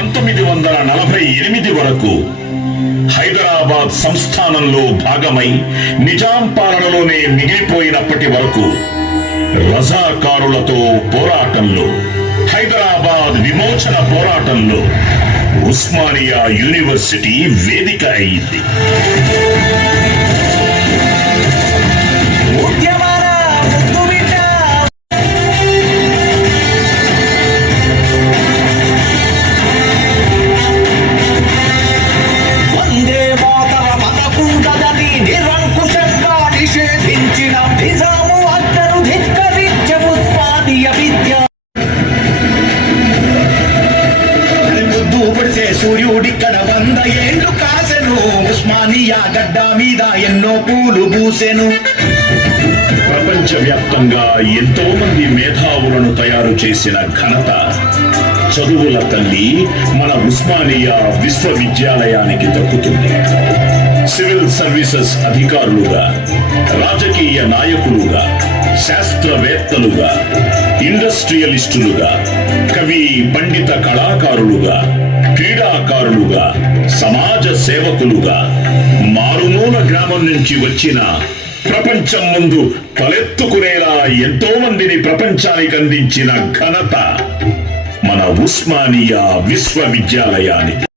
1948 వరకు హైదరాబాద్ సంస్థానంలో భాగమై నిజాం పాలనలోనే మిగిలిపోయినప్పటి వరకు రజాకారులతో పోరాటంలో, హైదరాబాద్ విమోచన పోరాటంలో ఉస్మానియా యూనివర్సిటీ వేదిక అయింది. సూర్యుడిక్కడ 100 ఏళ్ళు కాసెను, ఉస్మానియా గడ్డ మీద ఎన్నో పూలు పూసెను. ప్రపంచవ్యాప్తంగా ఎంతో మంది మేధావులను తయారు చేసిన ఘనత, చదువుల తల్లి మన ఉస్మానియా విశ్వవిద్యాలయానికి దక్కుతుంది. సివిల్ సర్వీసెస్ అధికారులుగా, రాజకీయ నాయకులుగా, శాస్త్రవేత్తలుగా, ఇండస్ట్రియలిస్టులుగా, కవి పండిత కళాకారులుగా, క్రీడాకారులుగా, సమాజ సేవకులుగా, మారుమూల గ్రామం నుంచి వచ్చిన, ప్రపంచం ముందు తలెత్తుకునేలా ఎంతో మందిని ప్రపంచానికి అందించిన ఘనత మన ఉస్మానియా విశ్వవిద్యాలయానికి.